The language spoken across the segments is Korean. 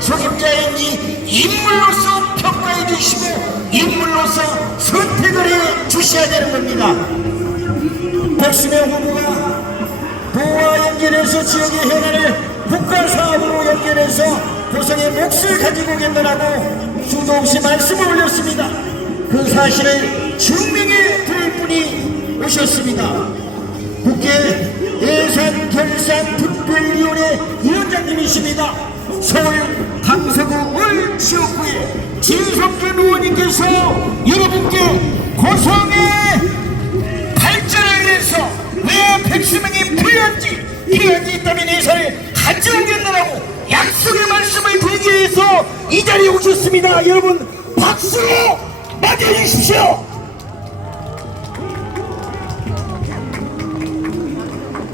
속임자인지 인물로서 평가해 주시고 인물로서 선택을 해 주셔야 되는 겁니다. 백수명 후보가 도와 연결해서 지역의 현안을 국가사업으로 연결해서 고성의 몫을 가지고 견뎌라고 수도 없이 말씀을 올렸습니다. 그 사실을 증명해 드릴 분이 오셨습니다. 국회 예산결산특별위원회 위원장님이십니다. 서울 강서구 을지역구의 진석준 의원님께서 여러분께 고성의 발전을 위해서 왜 백수명이 필요한지 있다면 예산을 가져오겠느라고 약속의 말씀을 드리기 위해서 이 자리에 오셨습니다. 여러분 박수로 맞이해주십시오.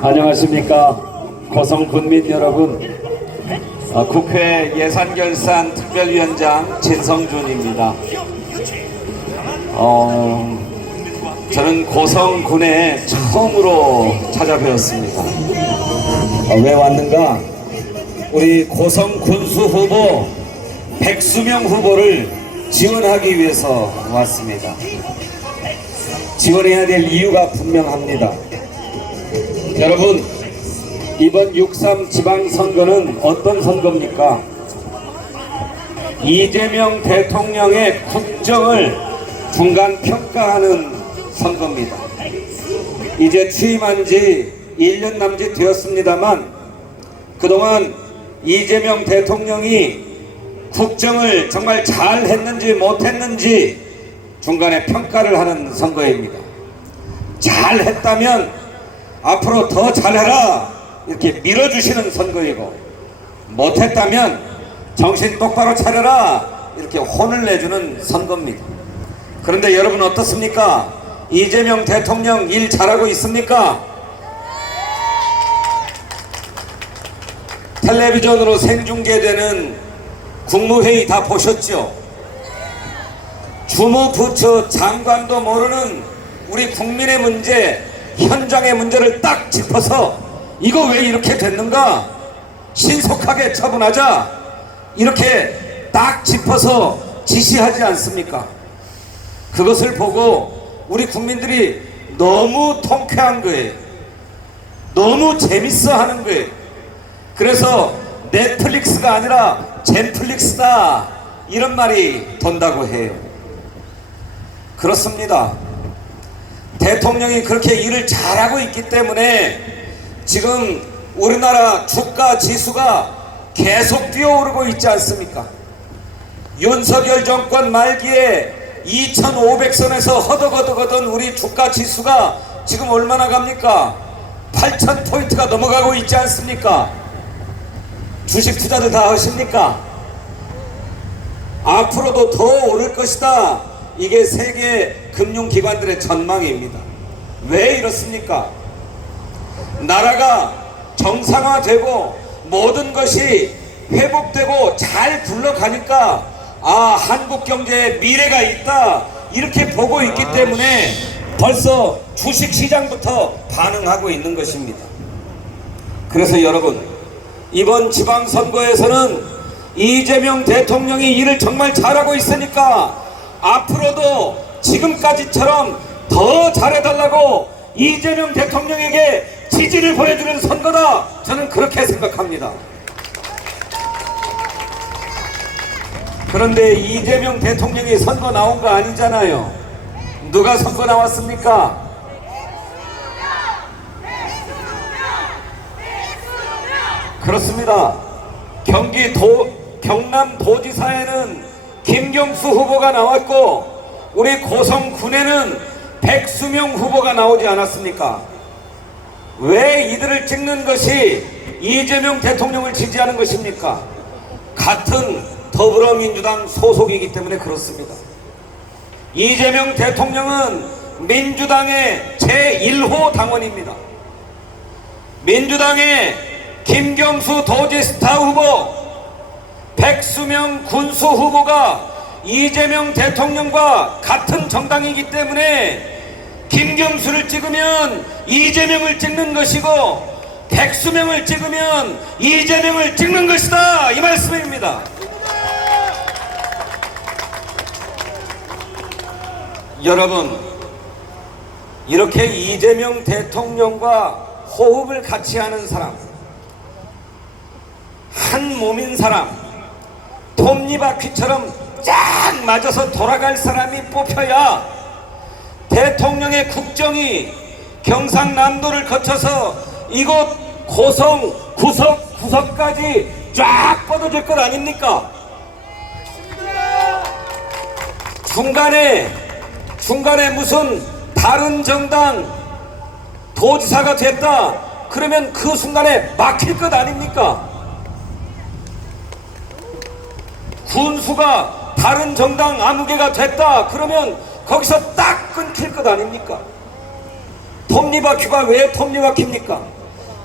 안녕하십니까 고성 군민 여러분. 국회 예산결산 특별위원장 진성준입니다. 저는 고성군에 처음으로 찾아뵈었습니다. 왜 왔는가? 우리 고성 군수 후보 백수명 후보를 지원하기 위해서 왔습니다. 지원해야 될 이유가 분명합니다. 여러분, 이번 6.3 지방선거는 어떤 선거입니까? 이재명 대통령의 국정을 중간 평가하는 선거입니다. 이제 취임한 지 1년 남짓 되었습니다만 그동안 이재명 대통령이 국정을 정말 잘 했는지 못했는지 중간에 평가를 하는 선거입니다. 잘 했다면 앞으로 더 잘해라 이렇게 밀어주시는 선거이고, 못했다면 정신 똑바로 차려라 이렇게 혼을 내주는 선거입니다. 그런데 여러분 어떻습니까? 이재명 대통령 일 잘하고 있습니까? 텔레비전으로 생중계되는 국무회의 다 보셨죠? 주무부처 장관도 모르는 우리 국민의 문제, 현장의 문제를 딱 짚어서 이거 왜 이렇게 됐는가? 신속하게 처분하자 이렇게 딱 짚어서 지시하지 않습니까? 그것을 보고 우리 국민들이 너무 통쾌한 거예요. 너무 재밌어 하는 거예요. 그래서 넷플릭스가 아니라 젠플릭스다 이런 말이 돈다고 해요. 그렇습니다. 대통령이 그렇게 일을 잘하고 있기 때문에 지금 우리나라 주가 지수가 계속 뛰어오르고 있지 않습니까? 윤석열 정권 말기에 2500선에서 허덕허덕하던 우리 주가 지수가 지금 얼마나 갑니까? 8000포인트가 넘어가고 있지 않습니까? 주식 투자도 다 하십니까? 앞으로도 더 오를 것이다. 이게 세계 금융기관들의 전망입니다. 왜 이렇습니까? 나라가 정상화되고 모든 것이 회복되고 잘 굴러가니까 한국 경제에 미래가 있다 이렇게 보고 있기 때문에 벌써 주식시장부터 반응하고 있는 것입니다. 그래서 여러분, 이번 지방선거에서는 이재명 대통령이 일을 정말 잘하고 있으니까 앞으로도 지금까지처럼 더 잘해달라고 이재명 대통령에게 지지를 보내주는 선거다, 저는 그렇게 생각합니다. 그런데 이재명 대통령이 선거 나온 거 아니잖아요. 누가 선거 나왔습니까? 그렇습니다. 경남도지사에는 김경수 후보가 나왔고 우리 고성군에는 백수명 후보가 나오지 않았습니까? 왜 이들을 찍는 것이 이재명 대통령을 지지하는 것입니까? 같은 더불어민주당 소속이기 때문에 그렇습니다. 이재명 대통령은 민주당의 제1호 당원입니다. 민주당의 김경수 도지스타 후보, 백수명 군수 후보가 이재명 대통령과 같은 정당이기 때문에 김경수를 찍으면 이재명을 찍는 것이고 백수명을 찍으면 이재명을 찍는 것이다, 이 말씀입니다. 여러분, 이렇게 이재명 대통령과 호흡을 같이 하는 사람, 한 몸인 사람, 톱니바퀴처럼 쫙 맞아서 돌아갈 사람이 뽑혀야 대통령의 국정이 경상남도를 거쳐서 이곳 고성 구석까지 쫙 뻗어질 것 아닙니까? 중간에 무슨 다른 정당 도지사가 됐다 그러면 그 순간에 막힐 것 아닙니까? 군수가 다른 정당 아무개가 됐다 그러면 거기서 딱 끊길 것 아닙니까? 톱니바퀴가 왜 톱니바퀴입니까?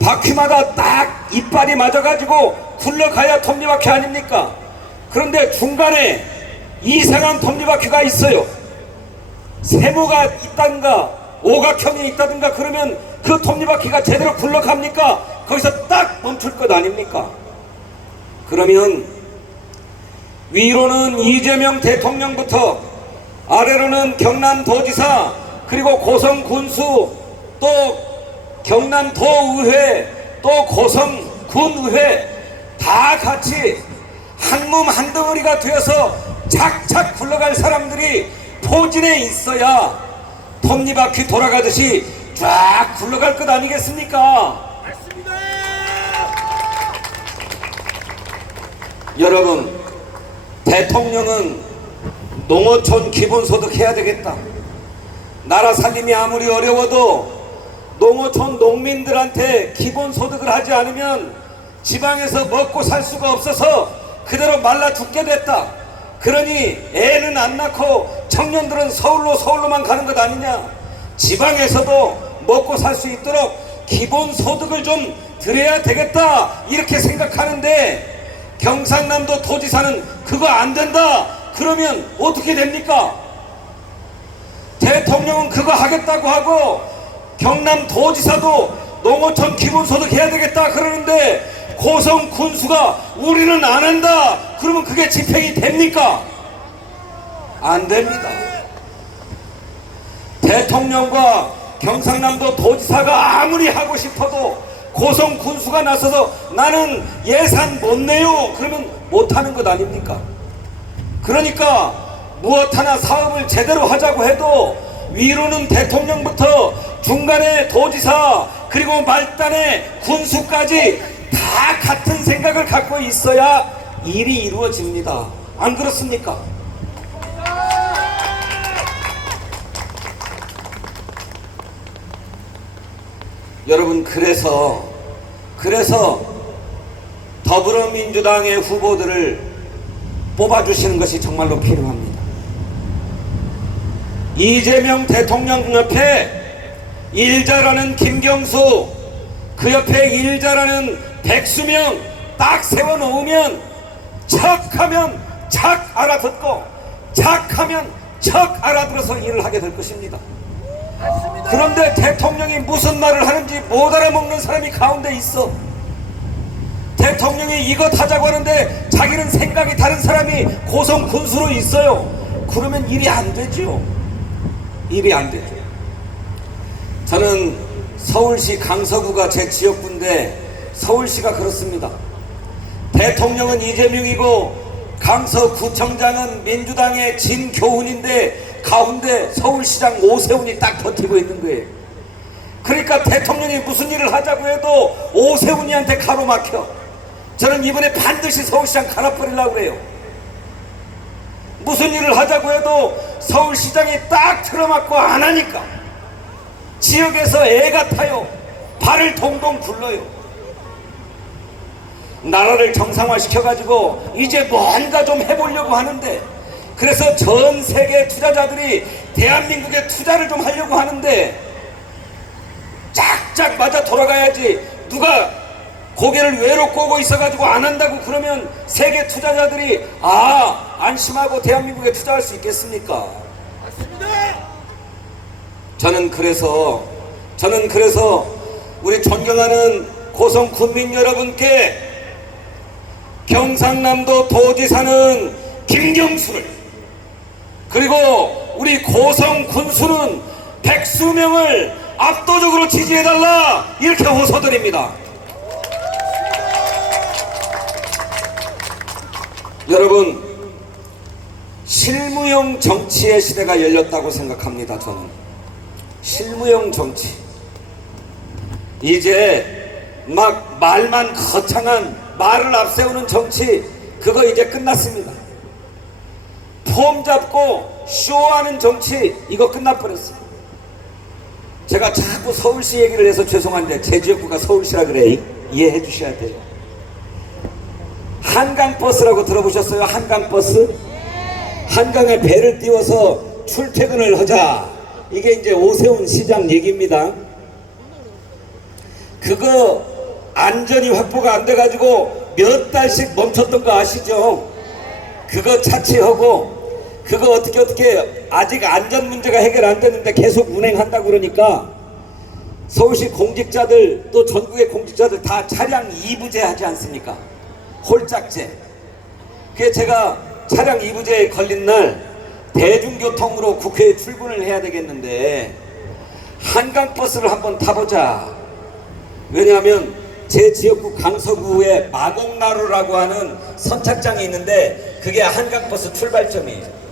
바퀴마다 딱 이빨이 맞아가지고 굴러가야 톱니바퀴 아닙니까? 그런데 중간에 이상한 톱니바퀴가 있어요. 세모가 있다든가 오각형이 있다든가 그러면 그 톱니바퀴가 제대로 굴러갑니까? 거기서 딱 멈출 것 아닙니까? 그러면 위로는 이재명 대통령부터 아래로는 경남도지사 그리고 고성군수 또 경남도의회 또 고성군의회 다 같이 한 몸 한 덩어리가 되어서 착착 굴러갈 사람들이 포진해 있어야 톱니바퀴 돌아가듯이 쫙 굴러갈 것 아니겠습니까? 맞습니다. 여러분, 대통령은 농어촌 기본소득 해야 되겠다. 나라 살림이 아무리 어려워도 농어촌 농민들한테 기본소득을 하지 않으면 지방에서 먹고 살 수가 없어서 그대로 말라 죽게 됐다. 그러니 애는 안 낳고 청년들은 서울로만 가는 것 아니냐. 지방에서도 먹고 살 수 있도록 기본소득을 좀 드려야 되겠다 이렇게 생각하는데 경상남도 도지사는 그거 안 된다 그러면 어떻게 됩니까? 대통령은 그거 하겠다고 하고 경남도지사도 농어촌 기본소득 해야 되겠다 그러는데 고성 군수가 우리는 안 한다 그러면 그게 집행이 됩니까? 안 됩니다. 대통령과 경상남도 도지사가 아무리 하고 싶어도 고성 군수가 나서서 나는 예산 못 내요 그러면 못하는 것 아닙니까? 그러니까 무엇 하나 사업을 제대로 하자고 해도 위로는 대통령부터 중간에 도지사 그리고 말단에 군수까지 다 같은 생각을 갖고 있어야 일이 이루어집니다. 안 그렇습니까? 여러분, 그래서 더불어민주당의 후보들을 뽑아주시는 것이 정말로 필요합니다. 이재명 대통령 옆에 일 잘하는 김경수, 그 옆에 일 잘하는 백수명 딱 세워놓으면 척하면 척 알아듣고 척하면 척 알아들어서 일을 하게 될 것입니다. 그런데 대통령이 무슨 말을 하는지 못 알아먹는 사람이 가운데 있어. 대통령이 이것 하자고 하는데 자기는 생각이 다른 사람이 고성 군수로 있어요. 그러면 일이 안 되죠. 일이 안 되죠. 저는 서울시 강서구가 제 지역구인데 서울시가 그렇습니다. 대통령은 이재명이고 강서구청장은 민주당의 진교훈인데 가운데 서울시장 오세훈이 딱 버티고 있는 거예요. 그러니까 대통령이 무슨 일을 하자고 해도 오세훈이한테 가로막혀. 저는 이번에 반드시 서울시장 갈아버리려고 그래요. 무슨 일을 하자고 해도 서울시장이 딱 틀어막고 안 하니까 지역에서 애가 타요. 발을 동동 굴러요. 나라를 정상화시켜가지고 이제 뭔가 좀 해보려고 하는데, 그래서 전 세계 투자자들이 대한민국에 투자를 좀 하려고 하는데 짝짝 맞아 돌아가야지. 누가 고개를 외로 꼬고 있어가지고 안 한다고 그러면 세계 투자자들이 안심하고 대한민국에 투자할 수 있겠습니까? 맞습니다. 저는 그래서 우리 존경하는 고성 군민 여러분께 경상남도 도지사는 김경수를, 그리고 우리 고성 군수는 백수명을 압도적으로 지지해달라, 이렇게 호소드립니다. 여러분, 실무형 정치의 시대가 열렸다고 생각합니다. 저는 실무형 정치, 이제 막 말만 거창한 말을 앞세우는 정치, 그거 이제 끝났습니다. 폼 잡고 쇼하는 정치, 이거 끝나버렸어요. 제가 자꾸 서울시 얘기를 해서 죄송한데 제 지역구가 서울시라 그래, 이해해 주셔야 돼요. 한강버스라고 들어보셨어요? 한강버스? 한강에 배를 띄워서 출퇴근을 하자, 이게 이제 오세훈 시장 얘기입니다. 그거 안전이 확보가 안 돼가지고 몇 달씩 멈췄던 거 아시죠? 그거 차치하고, 그거 어떻게 아직 안전 문제가 해결 안 되는데 계속 운행한다고 그러니까 서울시 공직자들, 또 전국의 공직자들 다 차량 2부제 하지 않습니까? 홀짝제. 그게 제가 차량 2부제에 걸린 날 대중교통으로 국회에 출근을 해야 되겠는데 한강버스를 한번 타보자. 왜냐하면 제 지역구 강서구에 마곡나루라고 하는 선착장이 있는데 그게 한강버스 출발점이에요.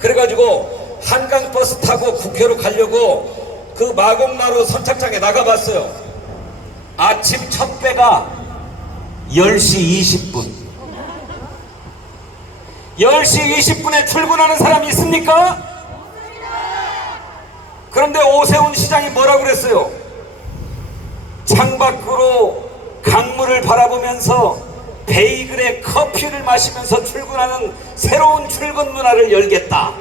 그래가지고 한강버스 타고 국회로 가려고 그 마곡나루 선착장에 나가봤어요. 아침 첫 배가 10시 20분. 10시 20분에 출근하는 사람이 있습니까? 그런데 오세훈 시장이 뭐라고 그랬어요? 창밖으로 강물을 바라보면서 베이글에 커피를 마시면서 출근하는 새로운 출근 문화를 열겠다.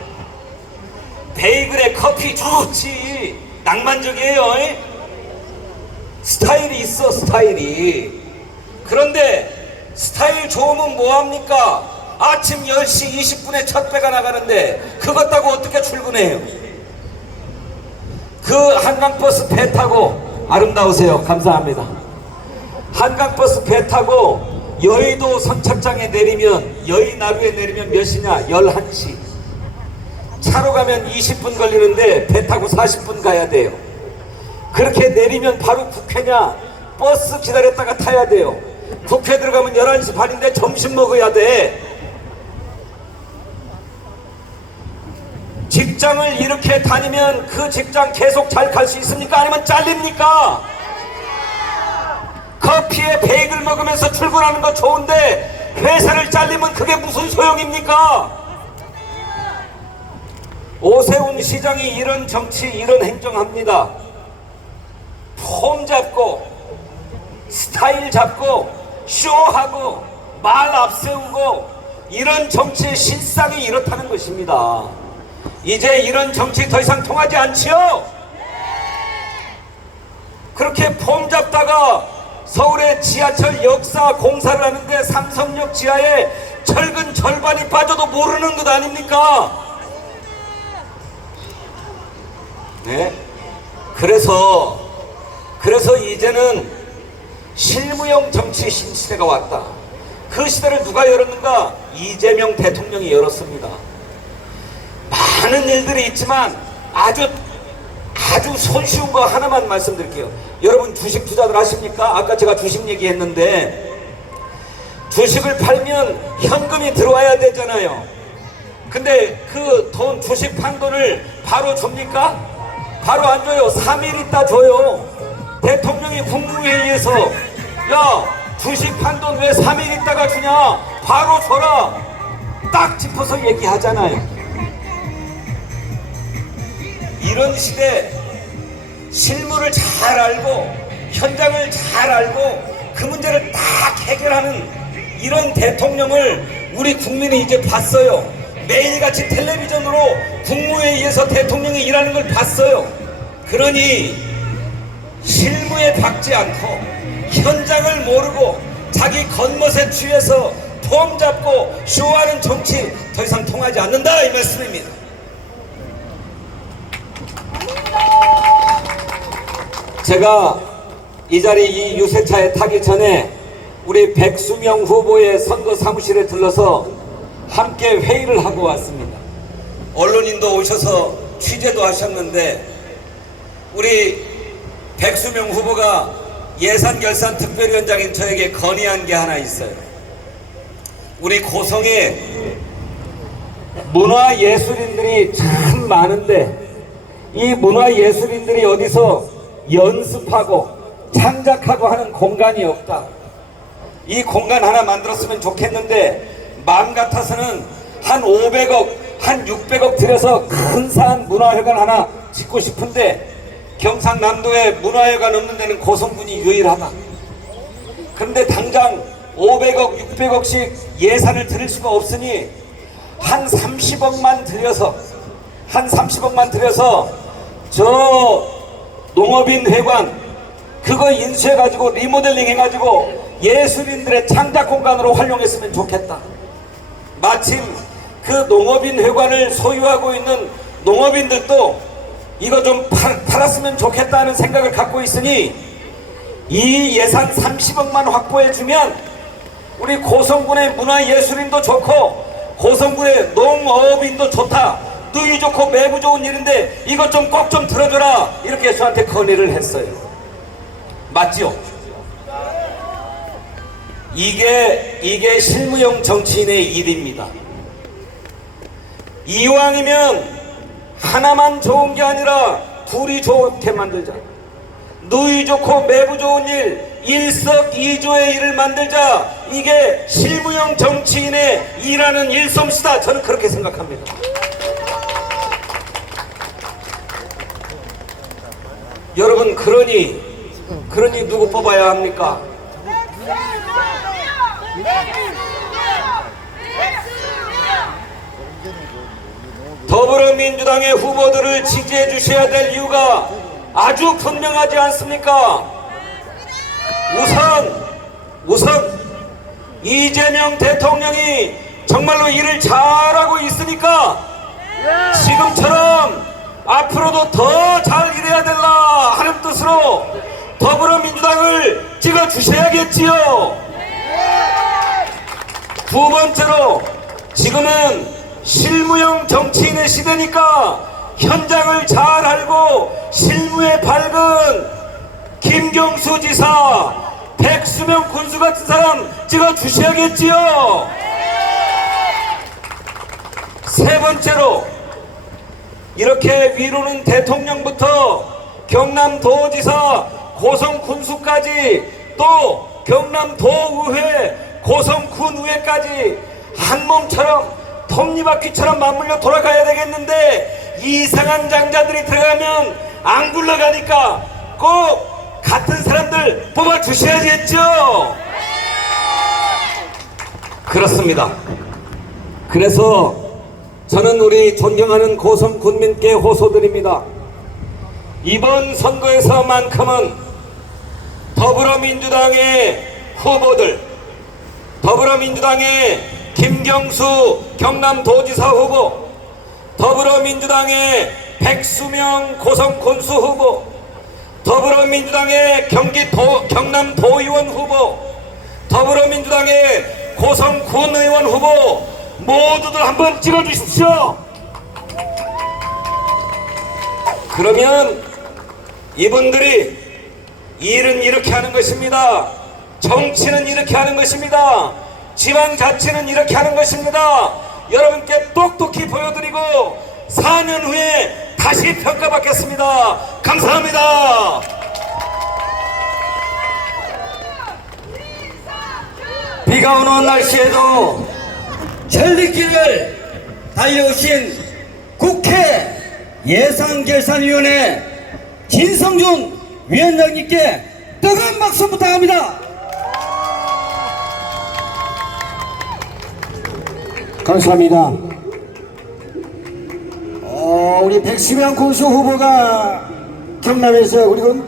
베이글에 커피 좋지, 낭만적이에요. 스타일이 있어, 스타일이. 그런데 스타일 좋으면 뭐합니까? 아침 10시 20분에 첫 배가 나가는데 그것 타고 어떻게 출근해요? 그 한강버스 배 타고, 아름다우세요, 감사합니다. 한강버스 배 타고 여의도 선착장에 내리면, 여의나루에 내리면 몇 시냐? 11시. 차로 가면 20분 걸리는데 배 타고 40분 가야 돼요. 그렇게 내리면 바로 국회냐? 버스 기다렸다가 타야 돼요. 국회 들어가면 11시 반인데 점심 먹어야 돼. 직장을 이렇게 다니면 그 직장 계속 잘 갈 수 있습니까? 아니면 잘립니까? 커피에 베이글 먹으면서 출근하는 거 좋은데 회사를 잘리면 그게 무슨 소용입니까? 오세훈 시장이 이런 정치, 이런 행정합니다. 폼 잡고 스타일 잡고 쇼하고 말 앞세우고, 이런 정치의 실상이 이렇다는 것입니다. 이제 이런 정치 더 이상 통하지 않지요? 그렇게 폼 잡다가 서울의 지하철 역사 공사를 하는데 삼성역 지하에 철근 절반이 빠져도 모르는 것 아닙니까? 네? 그래서 이제는 실무형 정치 신시대가 왔다. 그 시대를 누가 열었는가? 이재명 대통령이 열었습니다. 많은 일들이 있지만 아주 손쉬운 거 하나만 말씀드릴게요. 여러분 주식 투자들 하십니까? 아까 제가 주식 얘기했는데 주식을 팔면 현금이 들어와야 되잖아요. 근데 그 돈, 주식 판 돈을 바로 줍니까? 바로 안 줘요. 3일 있다 줘요. 대통령이 국무회의에서 야, 주식 판 돈 왜 3일 있다가 주냐? 바로 줘라. 딱 짚어서 얘기하잖아요. 이런 시대, 실무를 잘 알고 현장을 잘 알고 그 문제를 딱 해결하는 이런 대통령을 우리 국민이 이제 봤어요. 매일같이 텔레비전으로 국무회의에서 대통령이 일하는 걸 봤어요. 그러니 실무에 박지 않고 현장을 모르고 자기 겉멋에 취해서 폼 잡고 쇼하는 정치 더 이상 통하지 않는다, 이 말씀입니다. 제가 이 자리 이 유세차에 타기 전에 우리 백수명 후보의 선거 사무실에 들러서 함께 회의를 하고 왔습니다. 언론인도 오셔서 취재도 하셨는데 우리 백수명 후보가 예산결산 특별위원장인 저에게 건의한 게 하나 있어요. 우리 고성에 문화예술인들이 참 많은데 이 문화예술인들이 어디서 연습하고 창작하고 하는 공간이 없다. 이 공간 하나 만들었으면 좋겠는데 마음 같아서는 한 500억, 한 600억 들여서 근사한 문화회관 하나 짓고 싶은데 경상남도에 문화회관 없는 데는 고성군이 유일하다. 그런데 당장 500억, 600억씩 예산을 들일 수가 없으니 한 30억만 들여서 저 농업인 회관 그거 인수해가지고 리모델링 해가지고 예술인들의 창작 공간으로 활용했으면 좋겠다. 마침 그 농업인 회관을 소유하고 있는 농업인들도 이거 좀 팔았으면 좋겠다는 생각을 갖고 있으니 이 예산 30억만 확보해주면 우리 고성군의 문화예술인도 좋고 고성군의 농업인도 좋다. 누이 좋고 매부 좋은 일인데 이것 좀 꼭 좀 들어줘라. 이렇게 저한테 건의를 했어요. 맞지요? 이게 실무용 정치인의 일입니다. 이왕이면 하나만 좋은 게 아니라 둘이 좋게 만들자. 누이 좋고 매부 좋은 일, 일석이조의 일을 만들자. 이게 실무용 정치인의 일하는 일솜씨다. 저는 그렇게 생각합니다. 여러분 그러니 누구 뽑아야 합니까? 더불어민주당의 후보들을 지지해 주셔야 될 이유가 아주 분명하지 않습니까? 우선 이재명 대통령이 정말로 일을 잘하고 있으니까 지금처럼 앞으로도 더 잘 일해야 될라 하는 뜻으로 더불어민주당을 찍어주셔야겠지요. 두 번째로 지금은 실무용 정치인의 시대니까 현장을 잘 알고 실무에 밝은 김경수 지사, 백수명 군수 같은 사람 찍어주셔야겠지요. 세 번째로 이렇게 위로는 대통령부터 경남도지사, 고성군수까지 또 경남도의회, 고성군의회까지 한 몸처럼 톱니바퀴처럼 맞물려 돌아가야 되겠는데 이상한 장자들이 들어가면 안 굴러가니까 꼭 같은 사람들 뽑아주셔야겠죠. 그렇습니다. 그래서 저는 우리 존경하는 고성 군민께 호소드립니다. 이번 선거에서만큼은 더불어민주당의 후보들, 더불어민주당의 김경수 경남도지사 후보, 더불어민주당의 백수명 고성군수 후보, 더불어민주당의 경남도의원 후보, 더불어민주당의 고성군의원 후보 모두들 한번 찍어주십시오. 그러면 이분들이 일은 이렇게 하는 것입니다. 정치는 이렇게 하는 것입니다. 지방자치는 이렇게 하는 것입니다. 여러분께 똑똑히 보여드리고 4년 후에 다시 평가받겠습니다. 감사합니다. 비가 오는 날씨에도 전리길을 달려오신 국회 예산결산위원회 진성준 위원장님께 뜨거운 박수 부탁합니다. 감사합니다. 우리 백수명 군수 후보가 경남에서 그리고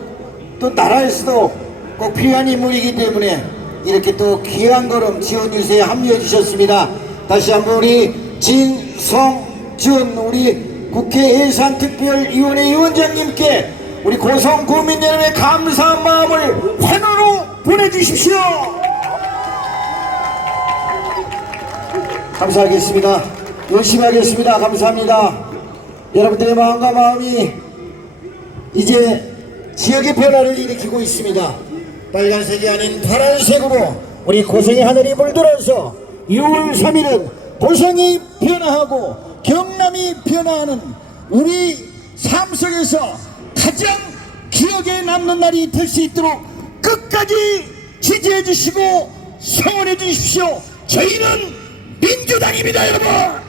또 나라에서도 꼭 필요한 인물이기 때문에 이렇게 또 귀한 걸음 지원 유세에 합류해 주셨습니다. 다시 한번 우리 진성준 우리 국회 예산특별위원회 위원장님께 우리 고성 구민 여러분의 감사한 마음을 주십시오. 감사하겠습니다. 열심히 하겠습니다. 감사합니다. 여러분들의 마음과 마음이 이제 지역의 변화를 일으키고 있습니다. 빨간색이 아닌 파란색으로 우리 고성의 하늘이 물들어서 6월 3일은 고성이 변화하고 경남이 변화하는 우리 삶 속에서 가장 기억에 남는 날이 될 수 있도록 끝까지 지지해 주시고 성원해 주십시오. 저희는 민주당입니다, 여러분.